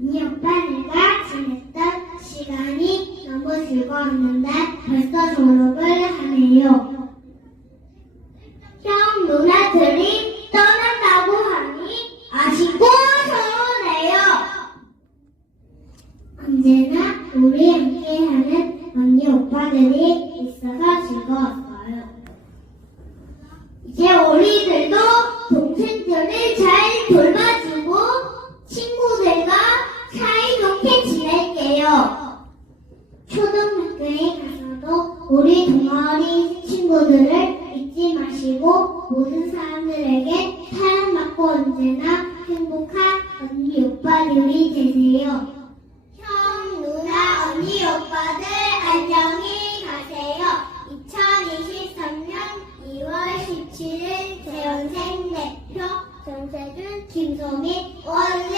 언니 오빠들과 지냈던 시간이 너무 즐거웠는데 벌써 졸업을 하네요. 형 누나들이 떠난다고 하니 아쉽고 서운해요. 언제나 우리 함께하는 언니 오빠들이 있어서 즐거웠어요. 이제 우리들도 동생들을 잘 돌봐주고 친구들과 사이좋게 지낼게요. 초등학교에 가서도 우리 동아리 친구들을 잊지 마시고 모든 사람들에게 사랑받고 언제나 행복한 언니 오빠들이 되세요. 형, 누나, 언니, 오빠들 안녕히 가세요. 2023년 2월 17일 재연생 대표 정세준, 김소민, 원리